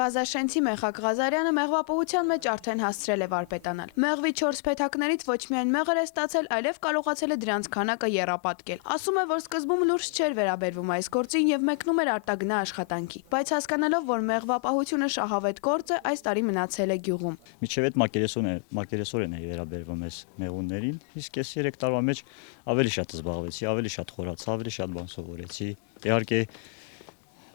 Վազաշենցի Մեխակ Ղազարյանը մեղվապահության մեջ արդեն հասցրել է վարպետանալ։ Մեղվի 4 փեթակներից ոչ միայն մեղր է ստացել, այլև կարողացել է դրանց քանակը եռապատկել։ Ասում է, որ սկզբում լուրջ չէր վերաբերվում այս գործին եւ մեկնում էր արտագնա աշխատանքի, բայց հասկանալով, որ մեղվապահությունը շահավետ գործ է, այս տարի մնացել է գյուղում։ Միջև այդ մակերեսորեն է վերաբերվում այս մեղուններին, իսկ այս 3 տարվա մեջ ավելի շատ զբաղվեցի, ավելի շատ խորացա, ավելի շատ բան սովորեցի։ Իհարկե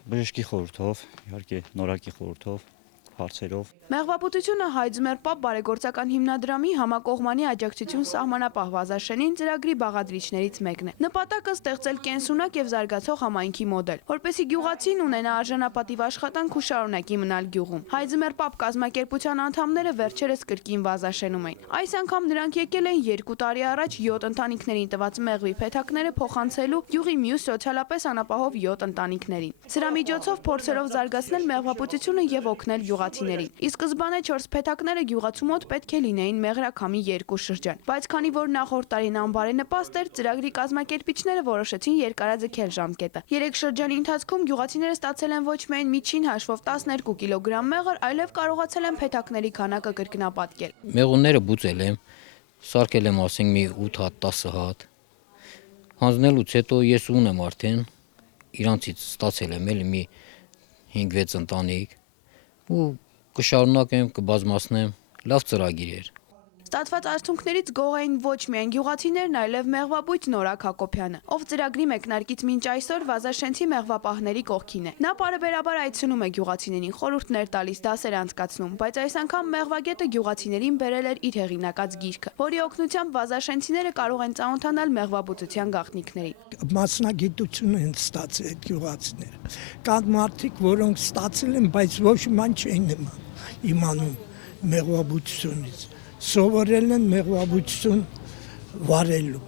բժշկի խորհրդով, իհարկե նորակի խորհրդով, հարցերով։ Մեղվապահությունը Հայձմեր-Պապ բարեգործական հիմնադրամի համակողմանի աջակցություն սահմանապահ Վազաշենին ծրագրի բաղադրիչներից մեկն է։ Նպատակը ստեղծել կենսունակ եւ զարգացող համայնքի մոդել, որպեսզի գյուղացին ունենա արժանապատիվ աշխատանք ու շարունակի մնալ գյուղում։ Հայձմեր-Պապ կազմակերպության անդամները վերջերս կրկին Վազաշենում էին։ Այս անգամ նրանք եկել են 2 տարի առաջ 7 ընտանիքներին տված մեղվի փեթակները փոխանցելու գյուղի մյուս սոցիալապես անապահով 7 ընտանիքներին։ Սրա միջոցով փորձելով զարգացնել մեղվապահությունը եւ օգնել գյուղացիներին։ Ի սկզբանե 4 փեթակները գյուղացու մոտ պետք է լինեին մեղրաքամի 2 շրջան, բայց քանի որ նախորդ տարին անբարենպաստ էր, ծրագրի կազմակերպիչները որոշեցին երկարաձգել ժամկետը։ 3 շրջանի ընթացքում գյուղացիները ստացել են ոչ միայն միջին հաշվով 12 կիլոգրամ մեղր, այլև կարողացել են փեթակների քանակը կրկնապատկել։ Մեղունները բուծել եմ, սարքել եմ ասենք մի 8 հատ, 10 հատ։ Հանձնելուց հետո ես ունեմ արդեն իրանցից ստացել եմ էլի մի 5-6 ընտանիք ու կշարունակեմ, կբազմացնեմ, լավ ծրագիր էր։ Ստացված արդյունքներից գոհ էին ոչ միայն գյուղացիներն, այլև մեղվաբույծ Նորակ Հակոբյանը, ով ծրագրի մեկնարկից մինչ այսօր Վազաշենցի մեղվապահների կողքին է։ Նա բարեբերաբար այցնում է գյուղացիներին, խորհուրդներ տալիս, դասեր անցկացնում, բայց այս անգամ մեղվագետը գյուղացիներին բերել էր իր հեղինակած գիրքը, որի օգնությամբ վազաշենցիները կարող են ծանոթանալ մեղվաբուծության գաղտնիքներին։ Մասնագիտություն են ստացել գյուղացիները։ Կան մարդիկ, որոնք ստացել են, բայց ոչ ման չեն իմանում մեղվաբուծությունից։ Սովորել են մեղվաբուծություն վարելու։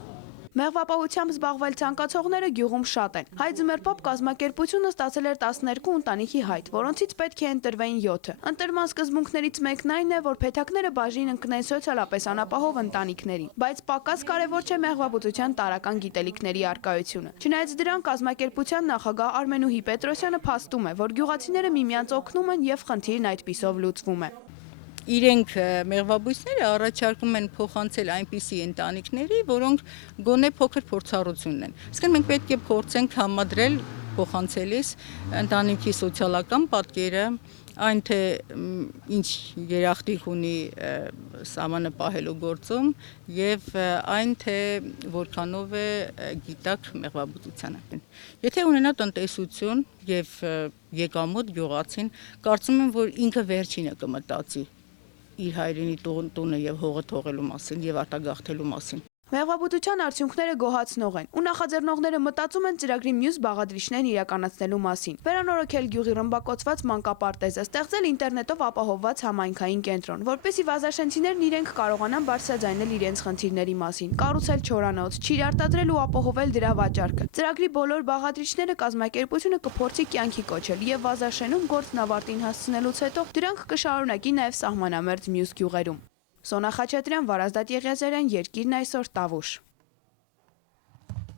Մեղվապահությամբ զբաղվել ցանկացողները գյուղում շատ են։ Հայձմեր-Պապ կազմակերպությունը ստացել էր 12 ընտանիքի հայտ, որոնցից պետք է ընտրվեին 7-ը։ Ընտրման սկզբունքներից մեկն այն է, որ փեթակները բաժին ընկնեն սոցիալապես անապահով ընտանիքներին, բայց պակաս կարևոր չէ մեղվաբուծության տարրական գիտելիքների առկայությունը։ Չնայած դրան, կազմակերպության նախագահ Արմենուհի Պետրոսյանը փաստում է, որ գյուղացիները միմյանց օգնում են եւ խնդիրն այդպիսով լուծվում է։ Իրենք մեղվաբույսները առաջարկում են փոխանցել այնպիսի ընտանիքների, որոնք գոնե փոքր փորձառություն ունեն։ Իսկ մենք պետք է փորձենք համադրել փոխանցելիս ընտանիքի սոցիալական պատկերը, այն թե ինչ երախտիկ ունի սահմանը պահելու գործում եւ այն թե որքանով է գիտակ մեղվաբուծությանը։ Եթե ունենա տնտեսություն եւ եկամուտ գյուղացին, կարծում եմ, որ ինքը վերջինը կմտածի իր հայրենի տունը եւ հողը թողելու մասին եւ արտագաղթելու մասին։ Մեղվաբուծության արդյունքները գոհացնող են, ու նախաձեռնողները մտածում են ծրագրի մյուս բաղադրիչներն իրականացնելու մասին։ Վերանորոգել գյուղի ռմբակոծված մանկապարտեզը, ստեղծել ինտերնետով ապահովված համայնքային կենտրոն, որպեսզի վազաշենցիներն իրենք կարողանան բարձրաձայնել իրենց խնդիրների մասին, կառուցել չորանոց, ջիր արտադրել ու ապահովել դրա վաճառքը։ Ծրագրի բոլոր բաղադրիչները կազմակերպությունը կփորձի կյանքի կոչել եւ Վազաշենում գործն ավարտին հասցնելուց հետո դրանք կշարունակի նաեւ սահմանամերձ մյուս գյուղերում։ Սոնա Խաչատրյան, Վարազդատ Եղիազարյան, Երկիրն այսօր, Տավուշ։